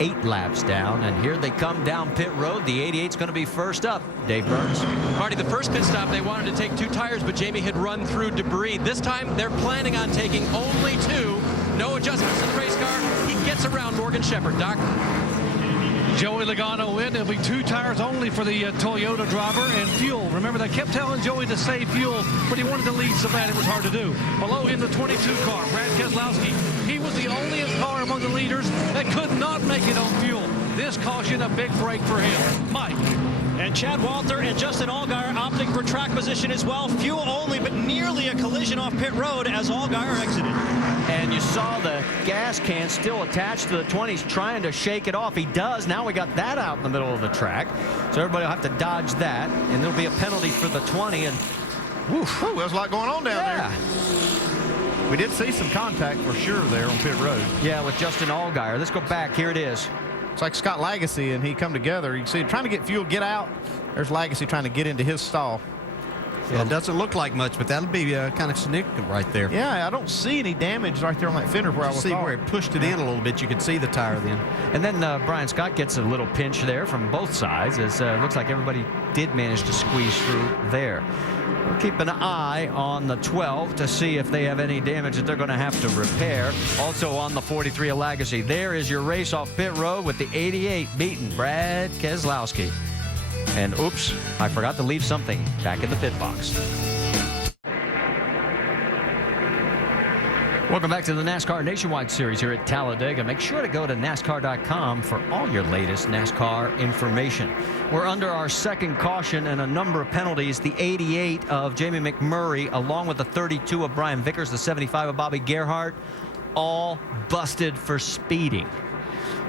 8 laps down, and here they come down pit road. The 88's going to be first up. Dave Burns. Marty, the first pit stop, they wanted to take 2 tires, but Jamie had run through debris. This time, they're planning on taking only 2. No adjustments in the race car. He gets around Morgan Shepherd. Doc? Joey Logano in. It'll be 2 tires only for the Toyota driver, and fuel. Remember, they kept telling Joey to save fuel, but he wanted to lead so bad it was hard to do. Below him, the 22 car, Brad Keselowski. He was the only car among the leaders that could not make it on fuel. This caution a big break for him. Mike. And Chad Walter and Justin Allgaier opting for track position as well. Fuel only, but nearly a collision off pit road as Allgaier exited. And you saw the gas can still attached to the 20s, trying to shake it off. He does. Now we got that out in the middle of the track. So everybody will have to dodge that. And there'll be a penalty for the 20. And woof, there's a lot going on down there. We did see some contact for sure there on pit road. Yeah, with Justin Allgaier. Let's go back. Here it is. It's like Scott Lagacy and he come together. You can see him trying to get fuel, get out. There's Lagacy trying to get into his stall. Yeah, it doesn't look like much, but that'll be kind of significant right there. Yeah, I don't see any damage right there on that fender where I was see where it pushed it in a little bit. You could see the tire then. And then Brian Scott gets a little pinch there from both sides, as it looks like everybody did manage to squeeze through there. We'll keep an eye on the 12 to see if they have any damage that they're going to have to repair. Also on the 43 of Lagacy. There is your race off pit road with the 88 beating Brad Keselowski. And oops, I forgot to leave something back in the pit box. Welcome back to the NASCAR Nationwide Series here at Talladega. Make sure to go to NASCAR.com for all your latest NASCAR information. We're under our second caution and a number of penalties. The 88 of Jamie McMurray, along with the 32 of Brian Vickers, the 75 of Bobby Gerhart, all busted for speeding.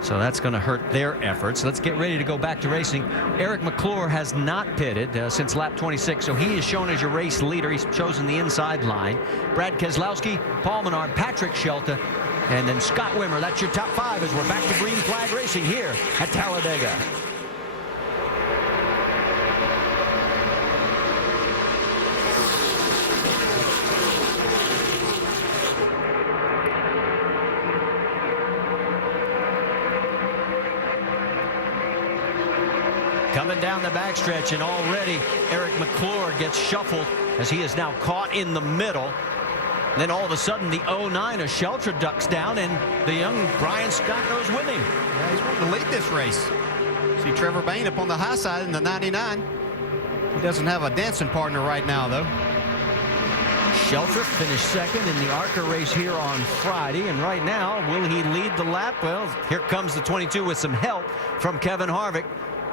So that's going to hurt their efforts. Let's get ready to go back to racing. Eric McClure has not pitted since lap 26, so he is shown as your race leader. He's chosen the inside line. Brad Keselowski, Paul Menard, Patrick Shelton, and then Scott Wimmer. That's your top 5 as we're back to green flag racing here at Talladega. Coming down the backstretch, and already Eric McClure gets shuffled as he is now caught in the middle. And then all of a sudden, the 09 of Sheltra ducks down, and the young Brian Scott goes with him. Yeah, he's wanting to lead this race. See Trevor Bayne up on the high side in the 99. He doesn't have a dancing partner right now, though. Sheltra finished second in the ARCA race here on Friday, and right now, will he lead the lap? Well, here comes the 22 with some help from Kevin Harvick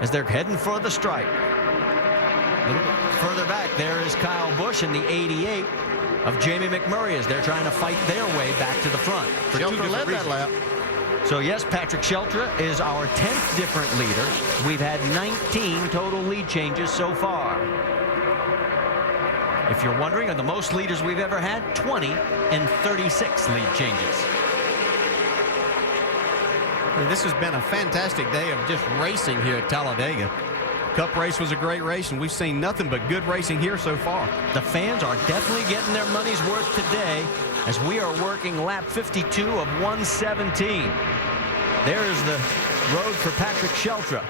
as they're heading for the stripe. A little bit further back, there is Kyle Busch in the 88 of Jamie McMurray as they're trying to fight their way back to the front. Sheltra led that lap. So yes, Patrick Sheltra is our 10th different leader. We've had 19 total lead changes so far. If you're wondering, are the most leaders we've ever had? 20 and 36 lead changes. This has been a fantastic day of just racing here at Talladega. Cup race was a great race, and we've seen nothing but good racing here so far. The fans are definitely getting their money's worth today as we are working lap 52 of 117. There is the road for Patrick Sheltra.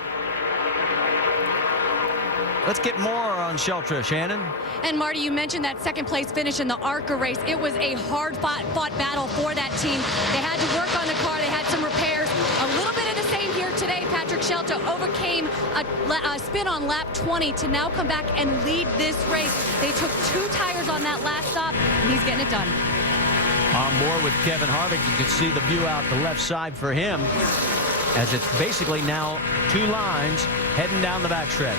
Let's get more on Sheltra, Shannon. And Marty, you mentioned that second place finish in the ARCA race. It was a hard fought battle for that team. They had to work on the car. They had some repairs. A little bit of the same here today. Patrick Sheltra overcame a spin on lap 20 to now come back and lead this race. They took 2 tires on that last stop, and he's getting it done. On board with Kevin Harvick, you can see the view out the left side for him as it's basically now 2 lines heading down the backstretch.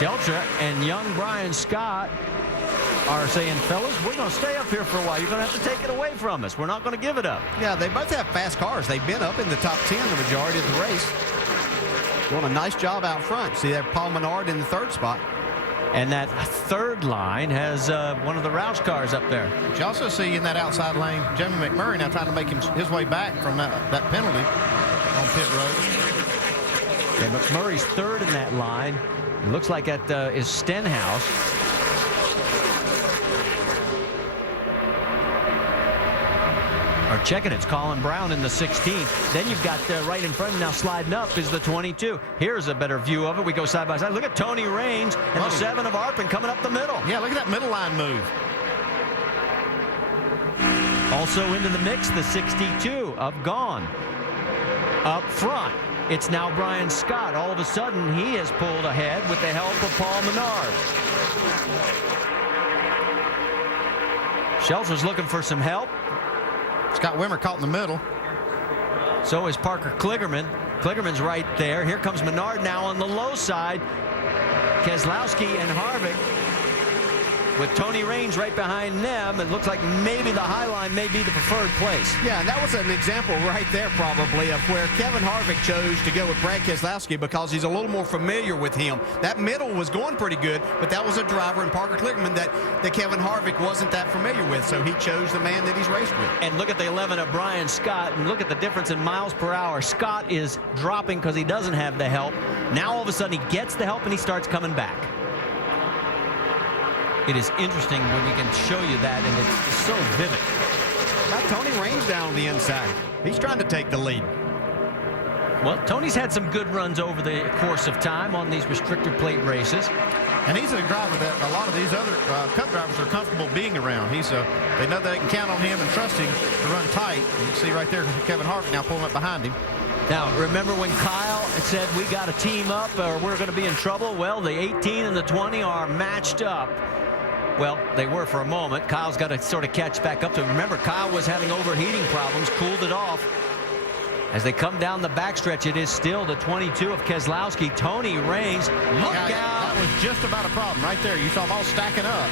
Sheltra and young Brian Scott are saying, fellas, we're going to stay up here for a while. You're going to have to take it away from us. We're not going to give it up. Yeah, they both have fast cars. They've been up in the top 10 the majority of the race. Doing a nice job out front. See that Paul Menard in the 3rd spot. And that 3rd line has one of the Roush cars up there. But you also see in that outside lane, Jamie McMurray now trying to make his way back from that penalty on pit road. And McMurray's 3rd in that line. It looks like that is Stenhouse. Or checking it's Colin Brown in the 16th. Then you've got right in front now sliding up is the 22. Here's a better view of it. We go side by side. Look at Tony Raines and the 7 of Arpin coming up the middle. Yeah, look at that middle line move. Also into the mix, the 62 of Gone. Up front, it's now Brian Scott. All of a sudden, he has pulled ahead with the help of Paul Menard. Shelter's looking for some help. Scott Wimmer caught in the middle. So is Parker Kligerman. Kligerman's right there. Here comes Menard now on the low side. Keselowski and Harvick with Tony Raines right behind them. It looks like maybe the high line may be the preferred place. Yeah, and that was an example right there probably of where Kevin Harvick chose to go with Brad Keselowski because he's a little more familiar with him. That middle was going pretty good, but that was a driver in Parker Kligerman that Kevin Harvick wasn't that familiar with, so he chose the man that he's raced with. And look at the 11 of Brian Scott, and look at the difference in miles per hour. Scott is dropping because he doesn't have the help. Now all of a sudden he gets the help and he starts coming back. It is interesting when we can show you that, and it's so vivid. Got Tony Raines down on the inside. He's trying to take the lead. Well, Tony's had some good runs over the course of time on these restrictor plate races. And he's a driver that a lot of these other Cup drivers are comfortable being around. They know they can count on him and trust him to run tight. You can see right there Kevin Harvick now pulling up behind him. Now, remember when Kyle said we got to team up or we're going to be in trouble? Well, the 18 and the 20 are matched up. Well, they were for a moment. Kyle's got to sort of catch back up to him. Remember, Kyle was having overheating problems, cooled it off. As they come down the backstretch, it is still the 22 of Keselowski. Tony Raines, look out. That was just about a problem right there. You saw them all stacking up.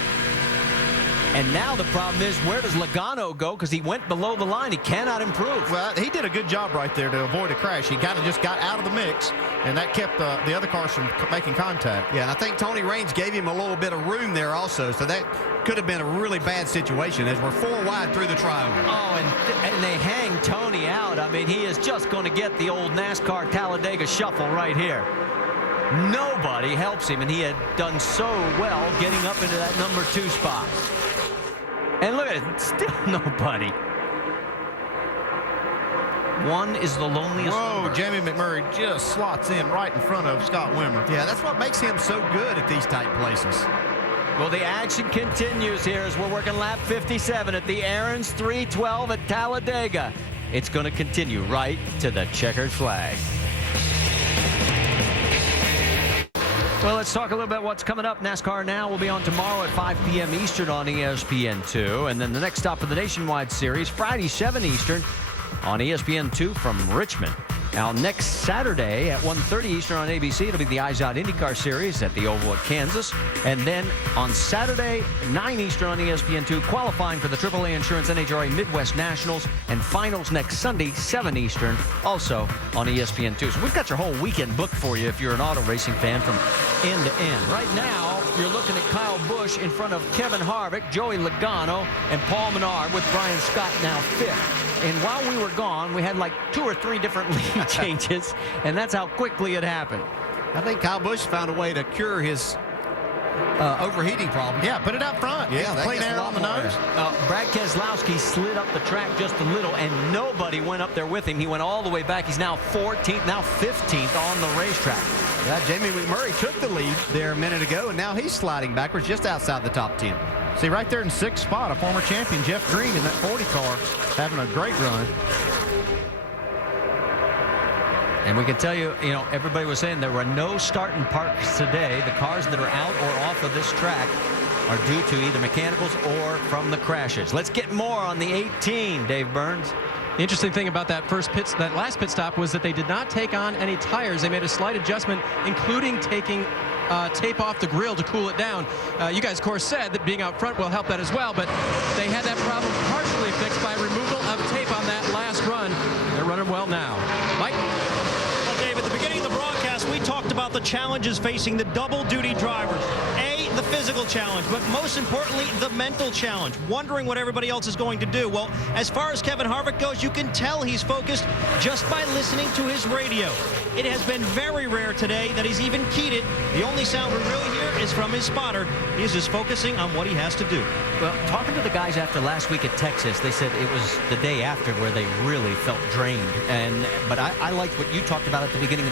And now the problem is, where does Logano go? Because he went below the line. He cannot improve. Well, he did a good job right there to avoid a crash. He kind of just got out of the mix, and that kept the other cars from making contact. Yeah, and I think Tony Raines gave him a little bit of room there also, so that could have been a really bad situation as we're 4 wide through the trioval. Oh, and they hang Tony out. I mean, he is just going to get the old NASCAR Talladega shuffle right here. Nobody helps him, and he had done so well getting up into that number 2 spot. And look at it, still nobody. 1 is the loneliest number. Jamie McMurray just slots in right in front of Scott Wimmer. Yeah, that's what makes him so good at these tight places. Well, the action continues here as we're working lap 57 at the Aaron's 312 at Talladega. It's going to continue right to the checkered flag. Well, let's talk a little bit what's coming up. NASCAR Now will be on tomorrow at 5 p.m. Eastern on ESPN2. And then the next stop of the Nationwide Series, Friday, 7 Eastern on ESPN2 from Richmond. Now, next Saturday at 1:30 Eastern on ABC, it'll be the IZOD IndyCar Series at the Oval at Kansas. And then on Saturday, 9 Eastern on ESPN2, qualifying for the AAA Insurance NHRA Midwest Nationals. And finals next Sunday, 7 Eastern, also on ESPN2. So we've got your whole weekend booked for you if you're an auto racing fan from end to end. Right now, you're looking at Kyle Busch in front of Kevin Harvick, Joey Logano, and Paul Menard with Brian Scott now 5th. And while we were gone, we had like 2 or 3 different lead changes, and that's how quickly it happened. I think Kyle Busch found a way to cure his overheating problem. Yeah, put it out front. Yeah, that clean gets air a on lot the more nose. Brad Keselowski slid up the track just a little, and nobody went up there with him. He went all the way back. He's now 14th, now 15th on the racetrack. Yeah, Jamie McMurray took the lead there a minute ago, and now he's sliding backwards just outside the top 10. See, right there in 6th spot, a former champion, Jeff Green, in that 40 car, having a great run. And we can tell you, everybody was saying there were no starting parks today. The cars that are out or off of this track are due to either mechanicals or from the crashes. Let's get more on the 18, Dave Burns. The interesting thing about that last pit stop was that they did not take on any tires. They made a slight adjustment, including taking tape off the grill to cool it down. You guys, of course, said that being out front will help that as well, but they had that problem partially fixed by removal of tape on that last run. They're running well now. Mike? Well, Dave, at the beginning of the broadcast, we talked about the challenges facing the double-duty drivers. A, the physical challenge, but most importantly, the mental challenge, wondering what everybody else is going to do. Well, as far as Kevin Harvick goes, you can tell he's focused just by listening to his radio. It has been very rare today that he's even keyed it. The only sound we really hear is from his spotter. He is just focusing on what he has to do. Well, talking to the guys after last week at Texas, they said it was the day after where they really felt drained. But I liked what you talked about at the beginning of